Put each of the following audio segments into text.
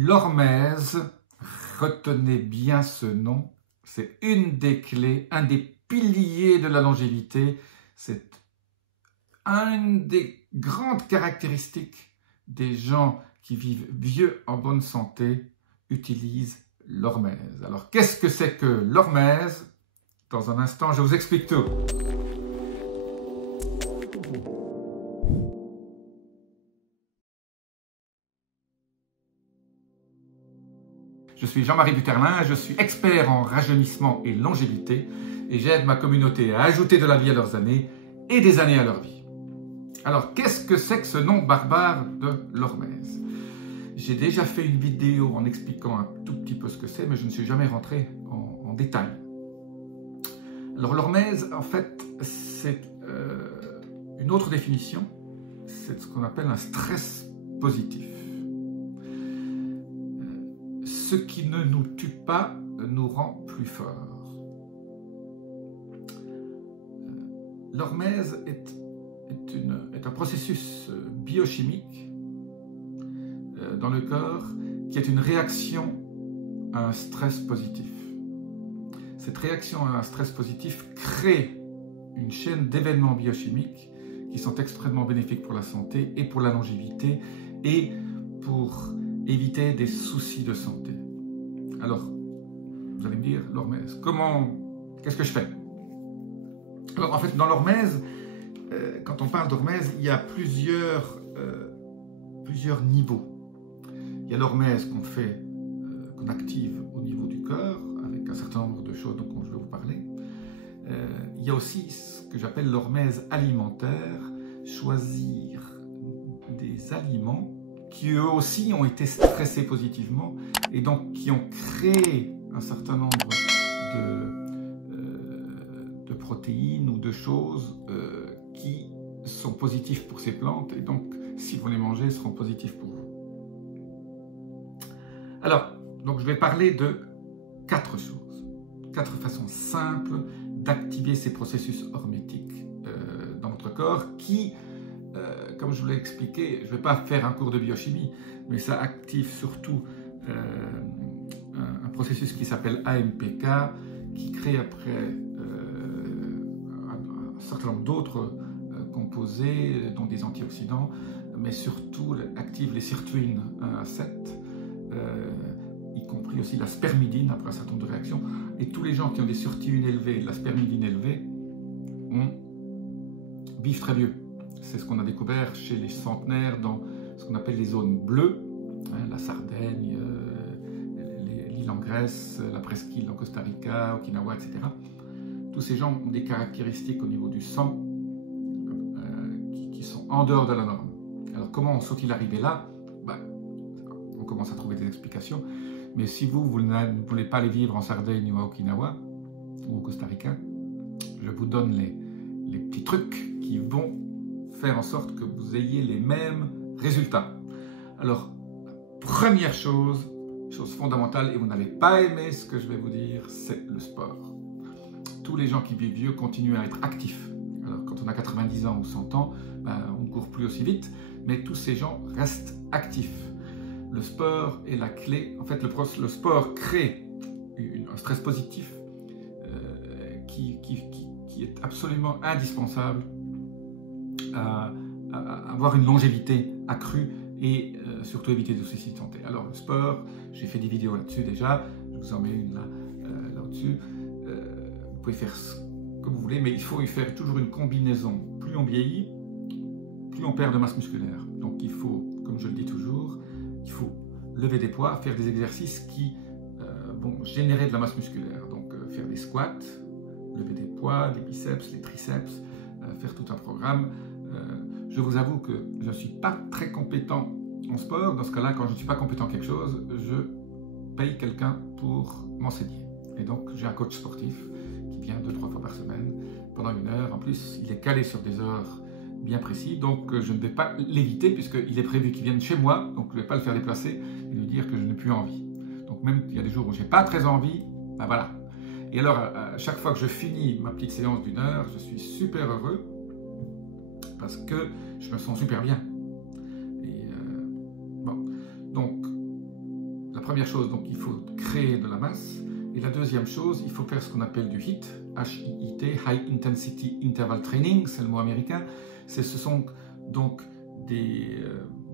L'hormèse, retenez bien ce nom, c'est une des clés, un des piliers de la longévité, c'est une des grandes caractéristiques des gens qui vivent vieux en bonne santé, utilisent l'hormèse. Alors qu'est-ce que c'est que l'hormèse? Dans un instant, je vous explique tout. Je suis Jean-Marie Buterlin, je suis expert en rajeunissement et longévité et j'aide ma communauté à ajouter de la vie à leurs années et des années à leur vie. Alors, qu'est-ce que c'est que ce nom barbare de l'hormèse? J'ai déjà fait une vidéo en expliquant un tout petit peu ce que c'est, mais je ne suis jamais rentré en détail. Alors, l'hormèse, en fait, c'est une autre définition, c'est ce qu'on appelle un stress positif. Ce qui ne nous tue pas nous rend plus forts. L'hormèse est un processus biochimique dans le corps qui est une réaction à un stress positif. Cette réaction à un stress positif crée une chaîne d'événements biochimiques qui sont extrêmement bénéfiques pour la santé et pour la longévité et pour éviter des soucis de santé. Alors, vous allez me dire, l'hormèse, qu'est-ce que je fais? Alors, en fait, dans l'hormèse, quand on parle d'hormèse, il y a plusieurs niveaux. Il y a l'hormèse qu'on fait, qu'on active au niveau du corps, avec un certain nombre de choses dont je vais vous parler. Il y a aussi ce que j'appelle l'hormèse alimentaire, choisir des aliments qui eux aussi ont été stressés positivement et donc qui ont créé un certain nombre de protéines ou de choses qui sont positifs pour ces plantes et donc si vous les mangez, seront positifs pour vous. Alors, donc je vais parler de 4 choses, 4 façons simples d'activer ces processus hormétiques dans votre corps qui, comme je vous l'ai expliqué, je ne vais pas faire un cours de biochimie, mais ça active surtout un processus qui s'appelle AMPK, qui crée après un certain nombre d'autres composés, dont des antioxydants, mais surtout active les sirtuines 1 à 7, y compris aussi la spermidine après un certain nombre de réactions. Et tous les gens qui ont des sirtuines élevées, de la spermidine élevée, vivent très vieux. C'est ce qu'on a découvert chez les centenaires dans ce qu'on appelle les zones bleues, la Sardaigne, l'île en Grèce, la presqu'île en Costa Rica, Okinawa, etc. Tous ces gens ont des caractéristiques au niveau du sang qui sont en dehors de la norme. Alors comment sont-ils arrivés là? On commence à trouver des explications, mais si vous ne voulez pas les vivre en Sardaigne ou à Okinawa ou au Costa Rica, je vous donne les petits trucs qui vont faire en sorte que vous ayez les mêmes résultats. Alors, première chose fondamentale, et vous n'allez pas aimer ce que je vais vous dire, c'est le sport. Tous les gens qui vivent vieux continuent à être actifs. Alors, quand on a 90 ans ou 100 ans, on ne court plus aussi vite, mais tous ces gens restent actifs. Le sport est la clé. En fait, le sport crée un stress positif qui est absolument indispensable à avoir une longévité accrue et surtout éviter de soucis de santé. Alors le sport, j'ai fait des vidéos là-dessus déjà, je vous en mets une là-dessus. Vous pouvez faire comme vous voulez, mais il faut y faire toujours une combinaison. Plus on vieillit, plus on perd de masse musculaire. Donc il faut, comme je le dis toujours, il faut lever des poids, faire des exercices qui vont générer de la masse musculaire. Donc faire des squats, lever des poids, des biceps, les triceps, faire tout un programme. Je vous avoue que je ne suis pas très compétent en sport. Dans ce cas-là, quand je ne suis pas compétent en quelque chose, je paye quelqu'un pour m'enseigner. Et donc, j'ai un coach sportif qui vient 2-3 fois par semaine pendant 1 heure. En plus, il est calé sur des heures bien précises. Donc, je ne vais pas l'éviter puisqu'il est prévu qu'il vienne chez moi. Donc, je ne vais pas le faire déplacer et lui dire que je n'ai plus envie. Donc, même il y a des jours où je n'ai pas très envie, ben voilà. Et alors, à chaque fois que je finis ma petite séance d'1 heure, je suis super heureux parce que je me sens super bien. Et bon, donc, première chose, donc il faut créer de la masse. Et la deuxième chose, il faut faire ce qu'on appelle du HIIT, H-I-I-T, High Intensity Interval Training, c'est le mot américain. Ce sont donc des...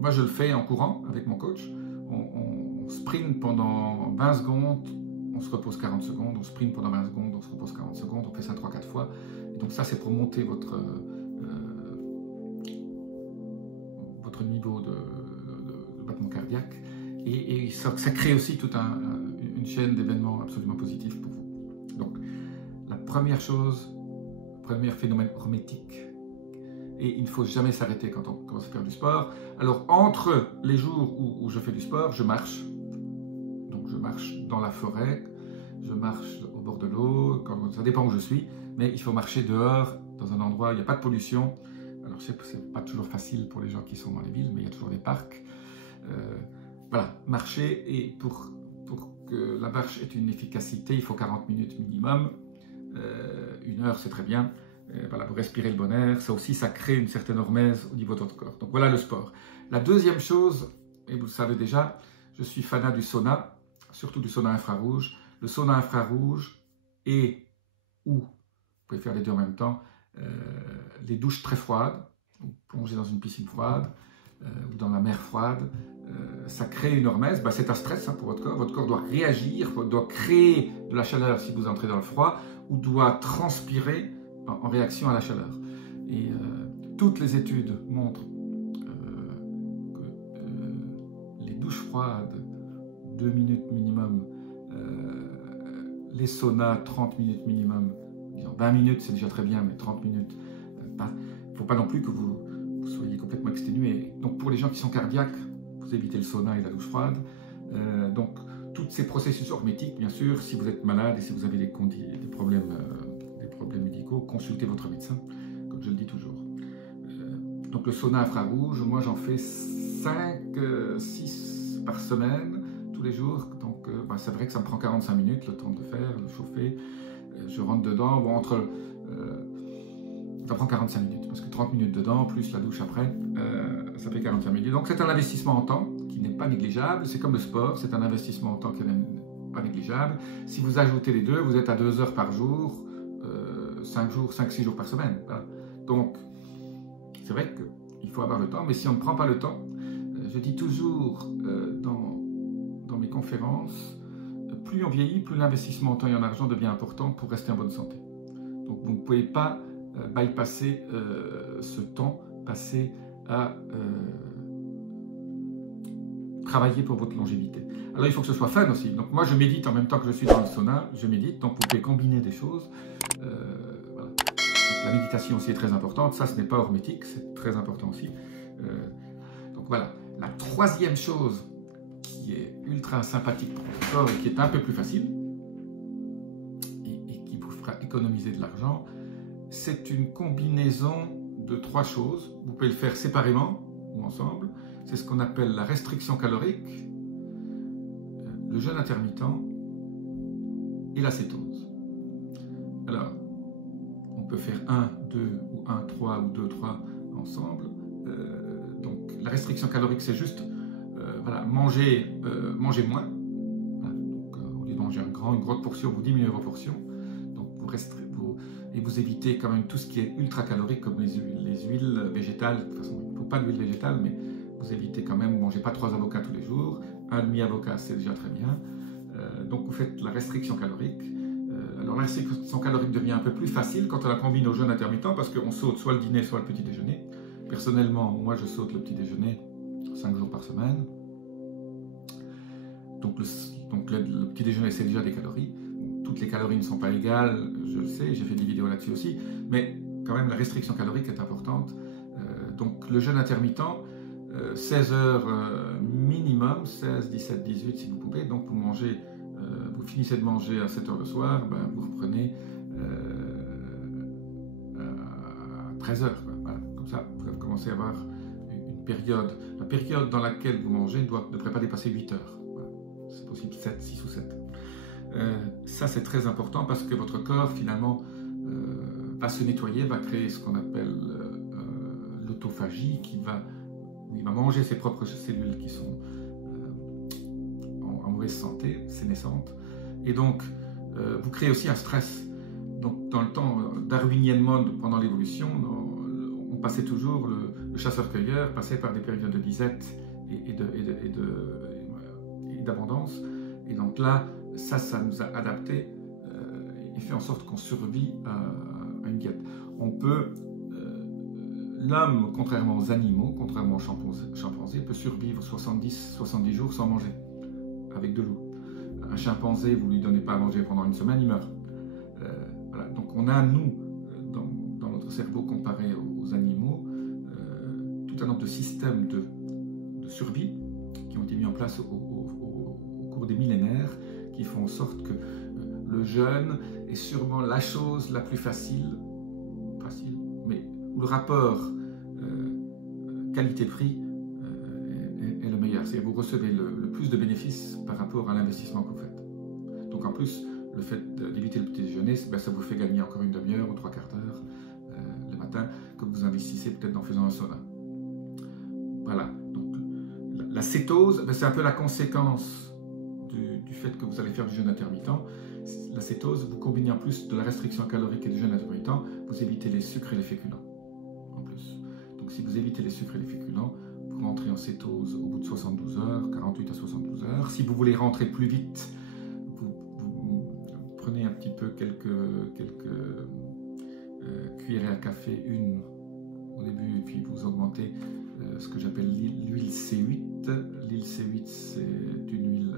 moi je le fais en courant avec mon coach. On sprint pendant 20 secondes, on se repose 40 secondes, on sprint pendant 20 secondes, on se repose 40 secondes, on fait ça 3-4 fois. Et donc ça c'est pour monter votre niveau de battement cardiaque. Et ça crée aussi toute une chaîne d'événements absolument positifs pour vous. Donc, la première chose, premier phénomène hormétique, et il ne faut jamais s'arrêter quand on commence à faire du sport. Alors, entre les jours où je fais du sport, je marche. Donc, je marche dans la forêt, je marche au bord de l'eau, ça dépend où je suis, mais il faut marcher dehors, dans un endroit où il n'y a pas de pollution. Alors, c'est pas toujours facile pour les gens qui sont dans les villes, mais il y a toujours des parcs. Voilà, marcher, et pour que la marche ait une efficacité, il faut 40 minutes minimum. 1 heure, c'est très bien. Voilà, vous respirez le bon air. Ça aussi, ça crée une certaine hormèse au niveau de votre corps. Donc voilà le sport. La deuxième chose, et vous le savez déjà, je suis fanat du sauna, surtout du sauna infrarouge. Le sauna infrarouge ou, vous pouvez faire les deux en même temps, les douches très froides, vous plongez dans une piscine froide, ou dans la mer froide, ça crée une hormèse, c'est un stress pour votre corps. Votre corps doit réagir, doit créer de la chaleur si vous entrez dans le froid, ou doit transpirer en réaction à la chaleur. Et toutes les études montrent que les douches froides, 2 minutes minimum, les saunas, 30 minutes minimum, disons 20 minutes c'est déjà très bien, mais 30 minutes, il ne faut pas non plus que vous soyez complètement exténué. Donc pour les gens qui sont cardiaques, vous évitez le sauna et la douche froide. Donc tous ces processus hormétiques, bien sûr, si vous êtes malade et si vous avez des problèmes médicaux, consultez votre médecin, comme je le dis toujours. Donc le sauna infrarouge, moi j'en fais 5-6 par semaine, tous les jours. Donc c'est vrai que ça me prend 45 minutes le temps de faire, de chauffer. Je rentre dedans, ça prend 45 minutes, parce que 30 minutes dedans, plus la douche après, ça fait 45 minutes. Donc c'est un investissement en temps qui n'est pas négligeable. C'est comme le sport, c'est un investissement en temps qui n'est pas négligeable. Si vous ajoutez les deux, vous êtes à 2 heures par jour, 5-6 jours par semaine. Voilà. Donc c'est vrai qu'il faut avoir le temps, mais si on ne prend pas le temps, je dis toujours dans mes conférences, plus on vieillit, plus l'investissement en temps et en argent devient important pour rester en bonne santé. Donc vous ne pouvez pas bypasser ce temps passé à travailler pour votre longévité. Alors il faut que ce soit fun aussi. Donc moi je médite en même temps que je suis dans le sauna, je médite, donc vous pouvez combiner des choses. Voilà. Donc, la méditation aussi est très importante, ça ce n'est pas hormétique, c'est très important aussi. Donc voilà, la troisième chose qui est ultra sympathique pour votre corps et qui est un peu plus facile et qui vous fera économiser de l'argent, c'est une combinaison de 3 choses. Vous pouvez le faire séparément ou ensemble. C'est ce qu'on appelle la restriction calorique, le jeûne intermittent et la cétose. Alors, on peut faire 1, 2 ou 1, 3 ou 2, 3 ensemble. Donc, la restriction calorique, c'est juste voilà, manger moins. Voilà. Donc, au lieu de manger une grosse portion, vous diminuez vos portions. Donc, et vous évitez quand même tout ce qui est ultra calorique comme les huiles végétales. De toute façon, il ne faut pas d'huile végétale, mais vous évitez quand même, vous ne mangez pas 3 avocats tous les jours. Un demi-avocat, c'est déjà très bien. Donc vous faites la restriction calorique. Alors la restriction calorique devient un peu plus facile quand on la combine au jeûne intermittent parce qu'on saute soit le dîner, soit le petit déjeuner. Personnellement, moi je saute le petit déjeuner 5 jours par semaine. Donc le petit déjeuner, c'est déjà des calories. Toutes les calories ne sont pas égales, je le sais, j'ai fait des vidéos là-dessus aussi, mais quand même la restriction calorique est importante. Donc le jeûne intermittent, 16 heures minimum, 16, 17, 18 si vous pouvez, donc vous finissez de manger à 7 heures le soir, vous reprenez à 13 heures. Voilà. Comme ça, vous commencez à avoir une période. La période dans laquelle vous mangez ne devrait pas dépasser 8 heures. Voilà. C'est possible 7, 6 ou 7. Ça c'est très important parce que votre corps finalement va se nettoyer, va créer ce qu'on appelle l'autophagie, où il va manger ses propres cellules qui sont en mauvaise santé, sénescente, et donc vous créez aussi un stress. Donc dans le temps darwiniennement, pendant l'évolution, on passait toujours, le chasseur-cueilleur passait par des périodes de disette et d'abondance, et donc là, ça nous a adapté et fait en sorte qu'on survit à une diète. L'homme, contrairement aux animaux, contrairement aux chimpanzés, peut survivre 70 jours sans manger, avec de l'eau. Un chimpanzé, vous ne lui donnez pas à manger pendant une semaine, il meurt. Voilà. Donc on a, nous, dans notre cerveau, comparé aux animaux, tout un nombre de systèmes de survie qui ont été mis en place au cours des millénaires, qui font en sorte que le jeûne est sûrement la chose la plus facile, mais où le rapport qualité-prix est le meilleur. C'est-à-dire que vous recevez le plus de bénéfices par rapport à l'investissement que vous faites. Donc en plus, le fait d'éviter le petit déjeuner, ça vous fait gagner encore une demi-heure ou 3/4 d'heure le matin que vous investissez peut-être en faisant un sauna. Voilà. Donc la cétose, c'est un peu la conséquence du fait que vous allez faire du jeûne intermittent. La cétose, vous combinez en plus de la restriction calorique et du jeûne intermittent, vous évitez les sucres et les féculents en plus. Donc si vous évitez les sucres et les féculents, vous rentrez en cétose au bout de 72 heures, 48 à 72 heures. Si vous voulez rentrer plus vite, vous prenez un petit peu quelques cuillerées à café, une au début, et puis vous augmentez ce que j'appelle l'huile C8. L'huile C8, c'est une huile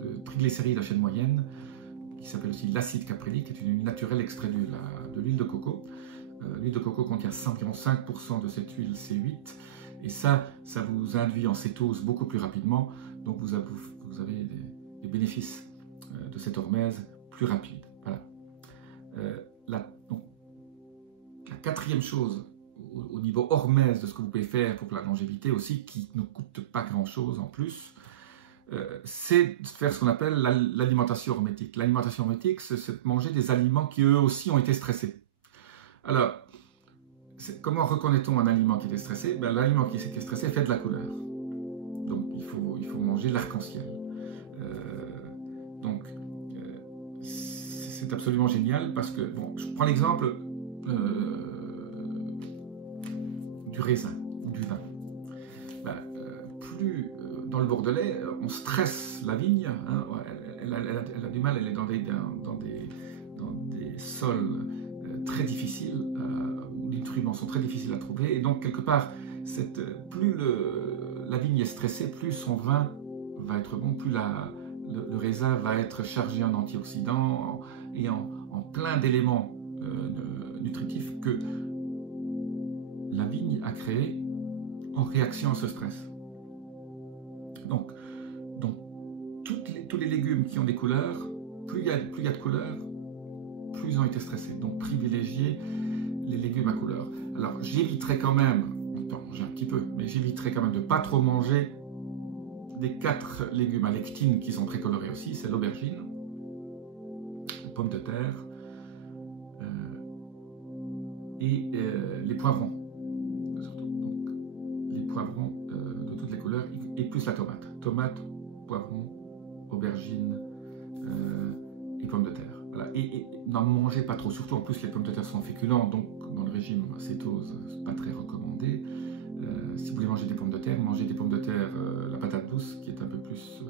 de triglycérides à chaîne moyenne, qui s'appelle aussi l'acide caprylique, qui est une huile naturelle extraite de l'huile de coco. L'huile de coco contient environ 5% de cette huile C8, et ça vous induit en cétose beaucoup plus rapidement, donc vous avez des bénéfices de cette hormèse plus rapides. Voilà. Donc, la quatrième chose, au niveau hormèse de ce que vous pouvez faire pour la longévité aussi, qui ne coûte pas grand-chose en plus, c'est de faire ce qu'on appelle l'alimentation hormétique. L'alimentation hormétique, c'est de manger des aliments qui eux aussi ont été stressés. Alors, comment reconnaît-on un aliment qui est stressé? L'aliment qui est stressé fait de la couleur. Donc il faut manger l'arc-en-ciel. C'est absolument génial parce que, bon, je prends l'exemple du raisin ou du vin. Plus dans le Bordelais, on stresse la vigne, hein, elle a du mal, elle est dans des sols très difficiles, où les nutriments sont très difficiles à trouver, et donc quelque part, plus la vigne est stressée, plus son vin va être bon, plus le raisin va être chargé en antioxydants et en plein d'éléments nutritifs que la vigne a créé en réaction à ce stress. Donc tous les légumes qui ont des couleurs, plus il y a de couleurs, plus ils ont été stressés. Donc privilégiez les légumes à couleur. Alors j'éviterai quand même, on peut en manger un petit peu, mais j'éviterai quand même de ne pas trop manger des 4 légumes à lectine qui sont très colorés aussi, c'est l'aubergine, les pommes de terre et les poivrons. Surtout. Donc, les poivrons de toutes les couleurs et plus la tomate. Tomate, poivron, aubergine et pommes de terre. Voilà. Et n'en mangez pas trop, surtout en plus les pommes de terre sont féculents, donc dans le régime cétose, c'est pas très recommandé. Si vous voulez manger des pommes de terre, mangez des pommes de terre, la patate douce, qui est un peu plus,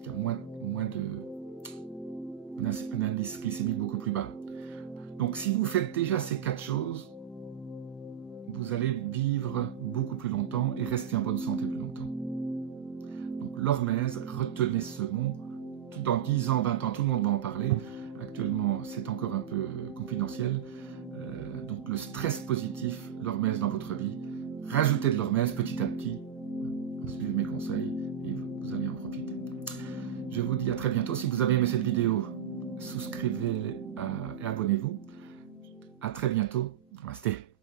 qui a un indice glycémique beaucoup plus bas. Donc si vous faites déjà ces 4 choses, vous allez vivre beaucoup plus longtemps et rester en bonne santé plus longtemps. Donc l'hormèse, retenez ce mot, dans 10 ans, 20 ans, tout le monde va en parler. Actuellement, c'est encore un peu confidentiel. Donc le stress positif, l'hormèse dans votre vie, rajoutez de l'hormèse petit à petit, suivez mes conseils et vous allez en profiter. Je vous dis à très bientôt. Si vous avez aimé cette vidéo, souscrivez et abonnez-vous. À très bientôt. Namasté.